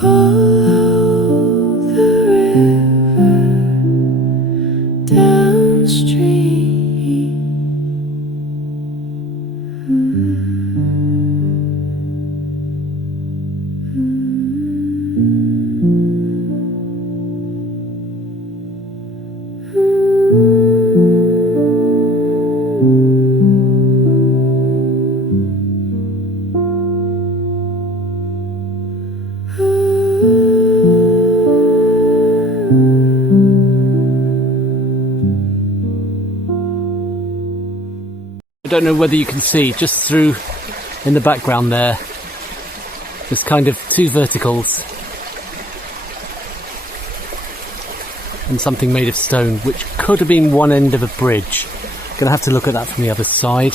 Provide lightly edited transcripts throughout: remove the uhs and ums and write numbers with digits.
Follow the river downstream. I don't know whether you can see just through in the background there, there's kind of two verticals and something made of stone, which could have been one end of a bridge. Gonna have to look at that from the other side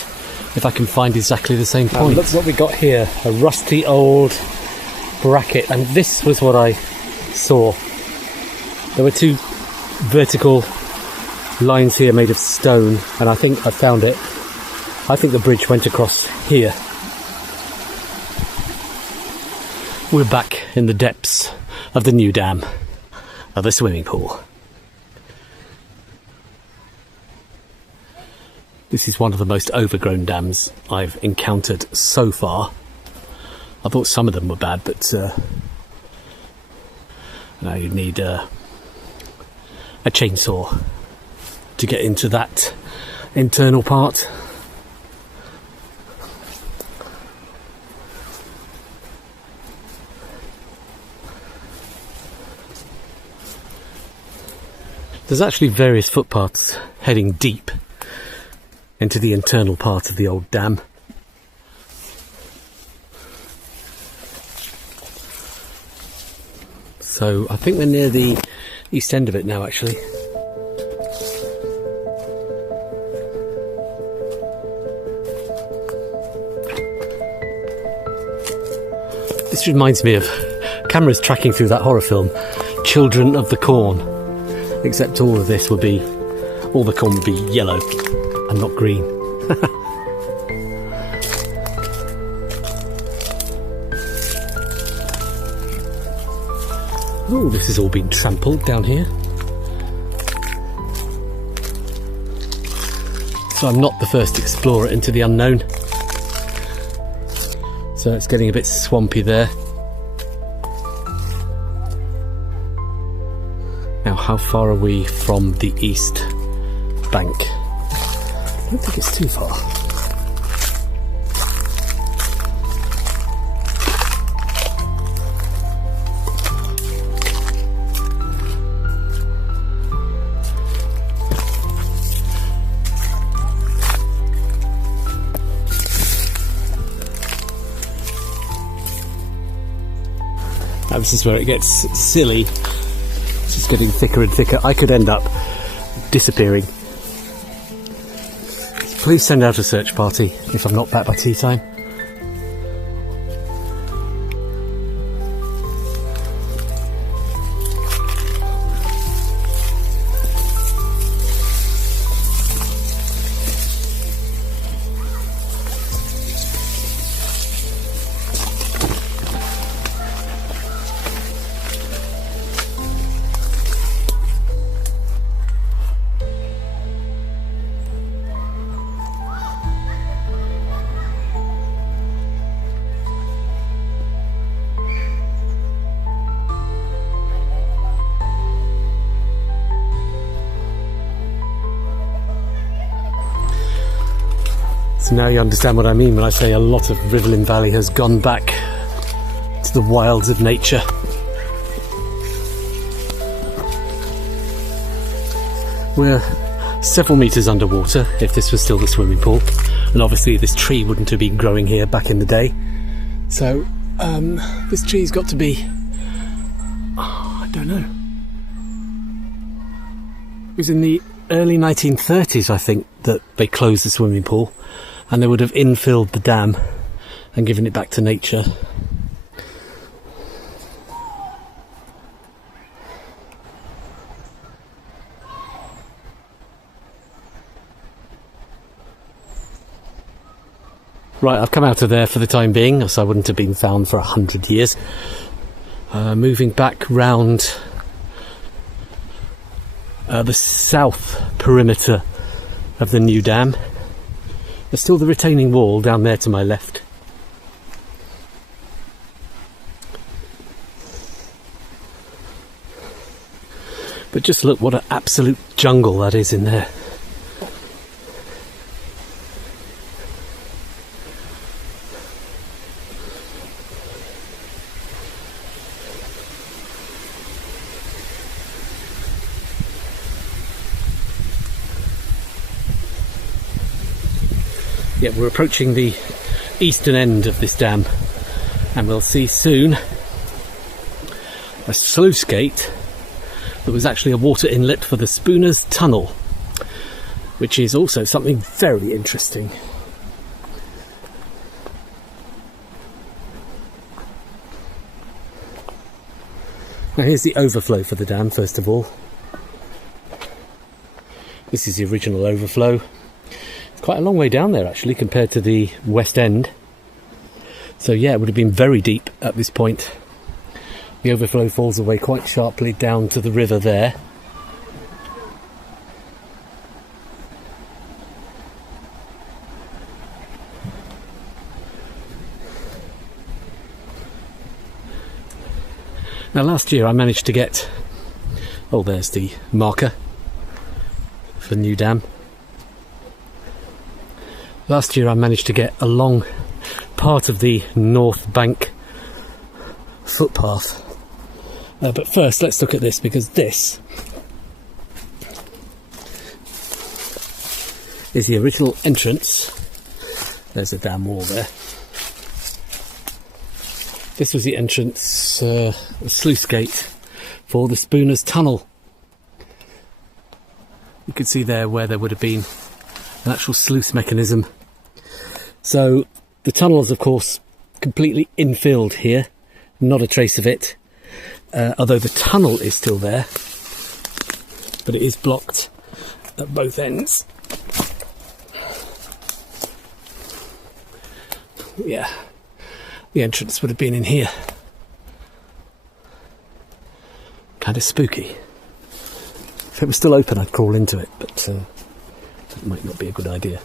if I can find exactly the same point. Look what we got here, a rusty old bracket, and this was what I saw. There were two vertical lines here made of stone, and I think I found it. I think the bridge went across here. We're back in the depths of the new dam of a swimming pool. This is one of the most overgrown dams I've encountered so far. I thought some of them were bad, but now you need a chainsaw to get into that internal part. There's actually various footpaths heading deep into the internal part of the old dam. So I think we're near the east end of it now, actually. This reminds me of cameras tracking through that horror film, Children of the Corn. Except all of this would be, all the corn would be yellow and not green. Oh, this has all been trampled down here. So I'm not the first explorer into the unknown. So it's getting a bit swampy there. Now, how far are we from the east bank? I don't think it's too far. Now, this is where it gets silly. It's getting thicker and thicker. I could end up disappearing. Please send out a search party if I'm not back by tea time. So now you understand what I mean when I say a lot of Rivelin Valley has gone back to the wilds of nature. We're several metres underwater if this was still the swimming pool, and obviously this tree wouldn't have been growing here back in the day. So this tree's got to be, I don't know, it was in the early 1930s I think that they closed the swimming pool, and they would have infilled the dam and given it back to nature. Right, I've come out of there for the time being, so I wouldn't have been found for 100 years. Moving back round the south perimeter of the new dam. There's still the retaining wall down there to my left. But just look what an absolute jungle that is in there. Yeah, we're approaching the eastern end of this dam, and we'll see soon a sluice gate that was actually a water inlet for the Spooner's Tunnel, which is also something very interesting. Now here's the overflow for the dam, first of all. This is the original overflow. Quite a long way down there actually compared to the west end. So yeah, it would have been very deep at this point. The overflow falls away quite sharply down to the river there. Now last year I managed to get, oh there's the marker for New Dam. Last year I managed to get along part of the north bank footpath. But first let's look at this, because this is the original entrance. There's a dam wall there. This was the entrance, sluice gate for the Spooner's Tunnel. You can see there where there would have been an actual sluice mechanism. So the tunnel is of course completely infilled here, not a trace of it, although the tunnel is still there, but it is blocked at both ends. Yeah, the entrance would have been in here. Kind of spooky. If it was still open I'd crawl into it, but it might not be a good idea.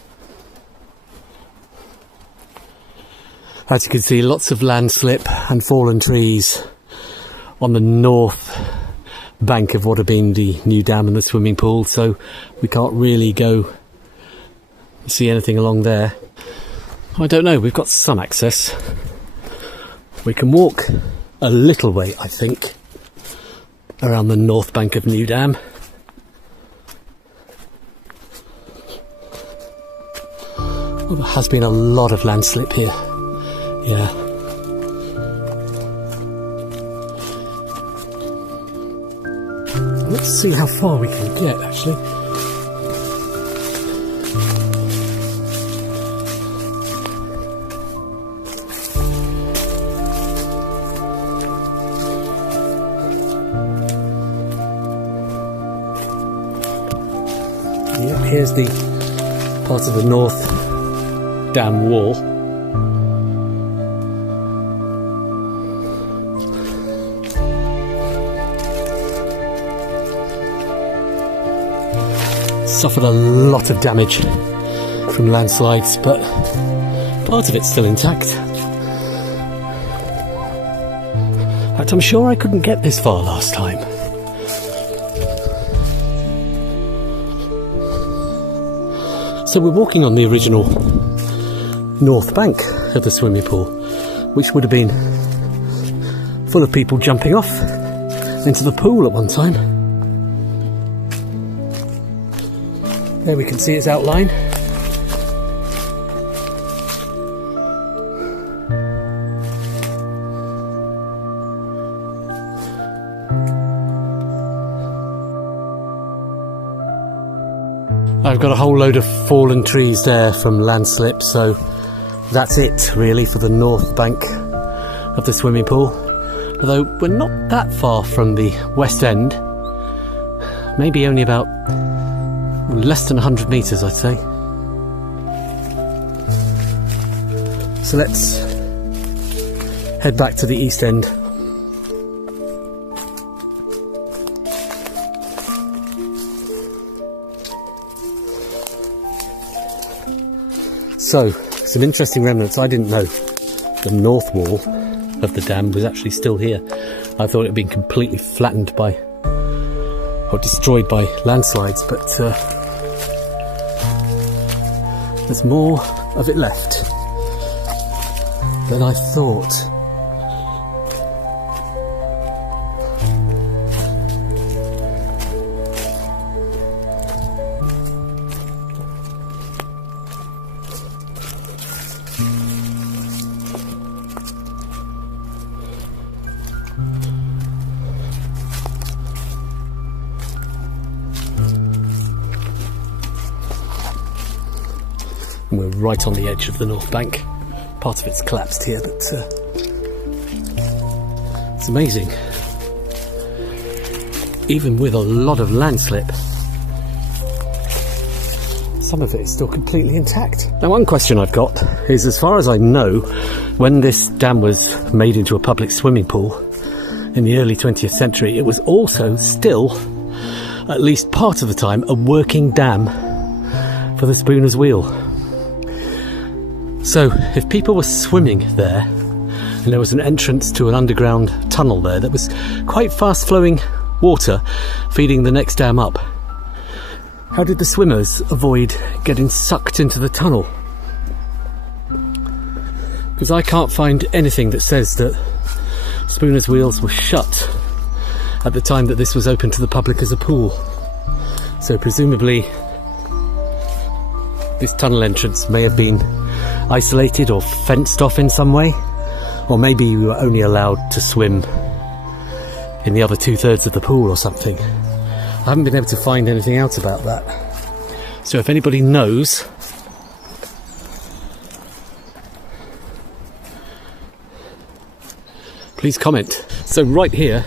As you can see, lots of landslip and fallen trees on the north bank of what have been the new dam and the swimming pool, so we can't really go see anything along there. I don't know, we've got some access. We can walk a little way, I think, around the north bank of New Dam. Well, there has been a lot of landslip here. Yeah. Let's see how far we can get, actually. Yep, here's the part of the north dam wall. Suffered a lot of damage from landslides, but part of it's still intact. In fact, I'm sure I couldn't get this far last time. So we're walking on the original north bank of the swimming pool, which would have been full of people jumping off into the pool at one time. There we can see its outline. I've got a whole load of fallen trees there from landslip, so that's it really for the north bank of the swimming pool. Although we're not that far from the west end, maybe only about less than 100 metres, I'd say. So let's head back to the east end. So, some interesting remnants. I didn't know the north wall of the dam was actually still here. I thought it had been completely flattened by, or destroyed by landslides, but there's more of it left than I thought. We're right on the edge of the north bank. Part of it's collapsed here, but it's amazing. Even with a lot of landslip, some of it is still completely intact. Now, one question I've got is, as far as I know, when this dam was made into a public swimming pool in the early 20th century, it was also still, at least part of the time, a working dam for the Spooner's Wheel. So, if people were swimming there, and there was an entrance to an underground tunnel there that was quite fast-flowing water feeding the next dam up, how did the swimmers avoid getting sucked into the tunnel? Because I can't find anything that says that Spooner's Wheels were shut at the time that this was open to the public as a pool. So presumably this tunnel entrance may have been isolated or fenced off in some way, or maybe you were only allowed to swim in the other 2/3 of the pool or something. I haven't been able to find anything out about that. So if anybody knows, please comment. So right here,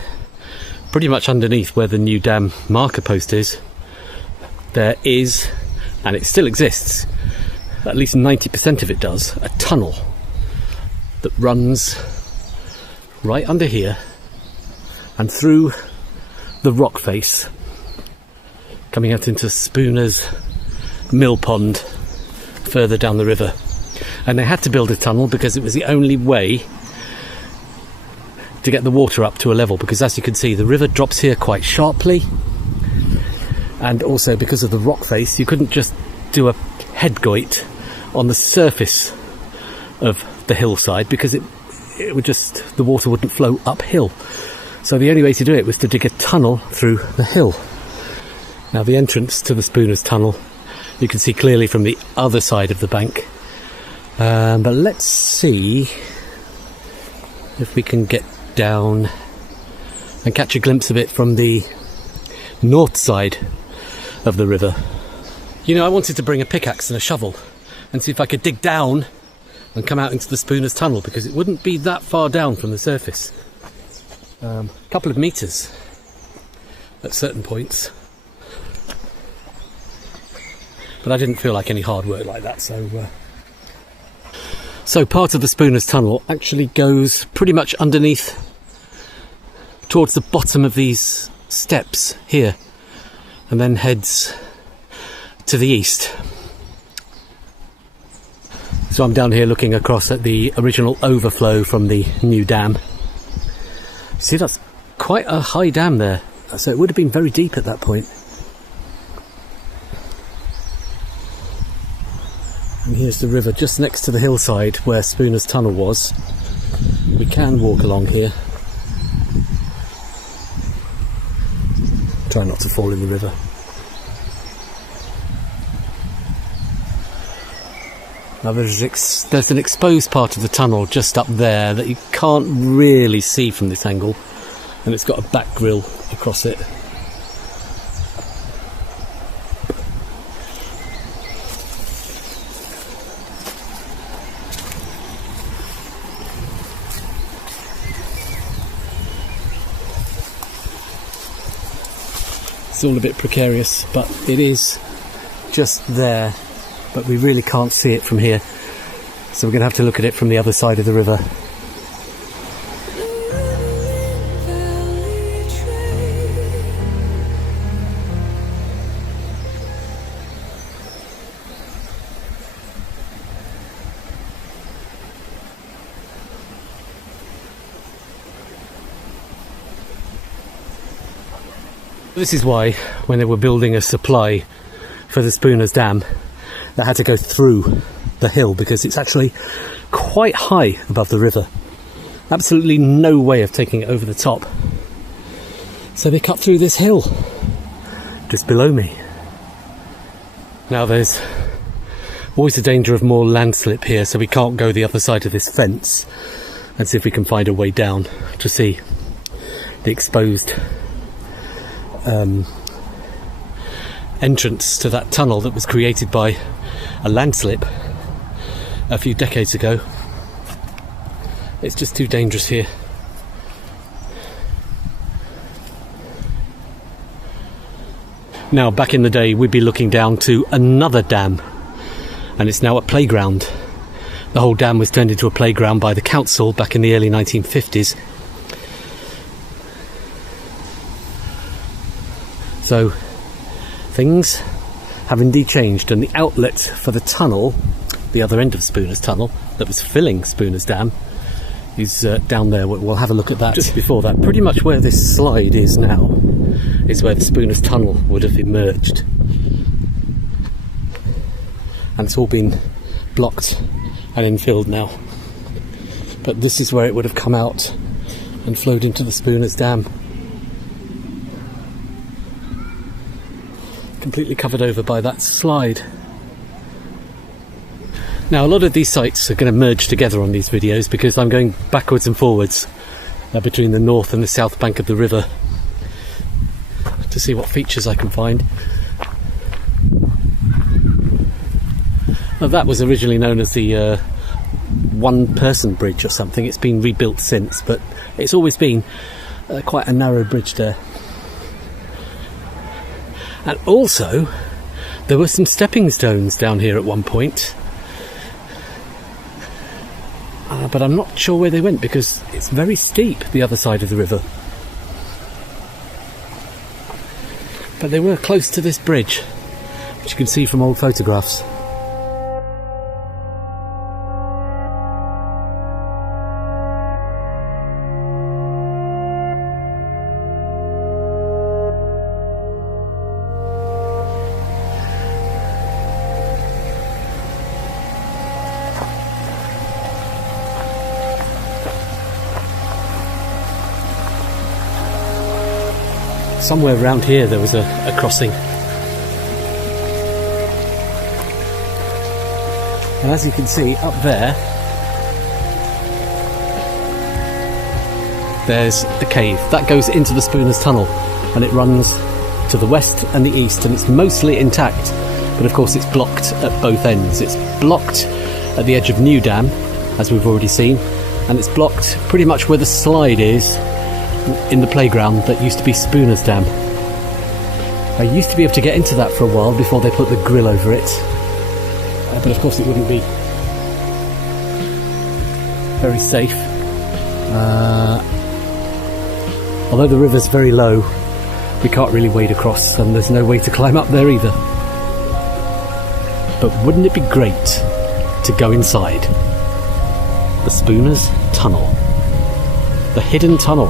pretty much underneath where the new dam marker post is, there is, and it still exists, at least 90% of it does, a tunnel that runs right under here and through the rock face, coming out into Spooner's mill pond further down the river. And they had to build a tunnel because it was the only way to get the water up to a level, because as you can see, the river drops here quite sharply, and also because of the rock face, you couldn't just do a headgoit on the surface of the hillside, because it would just, the water wouldn't flow uphill. So the only way to do it was to dig a tunnel through the hill. Now the entrance to the Spooner's tunnel you can see clearly from the other side of the bank, but let's see if we can get down and catch a glimpse of it from the north side of the river. You know, I wanted to bring a pickaxe and a shovel and see if I could dig down and come out into the Spooner's tunnel, because it wouldn't be that far down from the surface. A couple of metres at certain points. But I didn't feel like any hard work like that, so part of the Spooner's tunnel actually goes pretty much underneath towards the bottom of these steps here, and then heads to the east. So I'm down here looking across at the original overflow from the new dam. See, that's quite a high dam there, so it would have been very deep at that point. And here's the river just next to the hillside where Spooner's tunnel was. We can walk along here. Try not to fall in the river. Now there's an exposed part of the tunnel just up there that you can't really see from this angle, and it's got a back grill across it. It's all a bit precarious, but it is just there. But we really can't see it from here, so we're going to have to look at it from the other side of the river. Rivelin Valley Trail. This is why, when they were building a supply for the Spooners Dam, they had to go through the hill, because it's actually quite high above the river. Absolutely no way of taking it over the top. So they cut through this hill just below me. Now there's always a danger of more landslip here, so we can't go the other side of this fence and see if we can find a way down to see the exposed entrance to that tunnel that was created by a landslip a few decades ago. It's just too dangerous here. Now, back in the day, we'd be looking down to another dam, and it's now a playground. The whole dam was turned into a playground by the council back in the early 1950s. So, things have indeed changed, and the outlet for the tunnel, the other end of Spooner's Tunnel, that was filling Spooner's Dam, is down there. We'll have a look at that. Just before that, pretty much where this slide is now, is where the Spooner's Tunnel would have emerged. And it's all been blocked and infilled now. But this is where it would have come out and flowed into the Spooner's Dam. Completely covered over by that slide. Now, a lot of these sites are going to merge together on these videos, because I'm going backwards and forwards between the north and the south bank of the river to see what features I can find. Now, that was originally known as the one-person bridge or something. It's been rebuilt since, but it's always been quite a narrow bridge there. And also, there were some stepping stones down here at one point. But I'm not sure where they went, because it's very steep, the other side of the river. But they were close to this bridge, which you can see from old photographs. Somewhere around here there was a crossing. And as you can see up there, there's the cave. That goes into the Spooner's Tunnel, and it runs to the west and the east, and it's mostly intact, but of course it's blocked at both ends. It's blocked at the edge of New Dam, as we've already seen, and it's blocked pretty much where the slide is in the playground that used to be Spooner's Dam. I used to be able to get into that for a while before they put the grill over it, but of course it wouldn't be very safe. Although the river's very low, we can't really wade across, and there's no way to climb up there either. But wouldn't it be great to go inside the Spooner's Tunnel, the hidden tunnel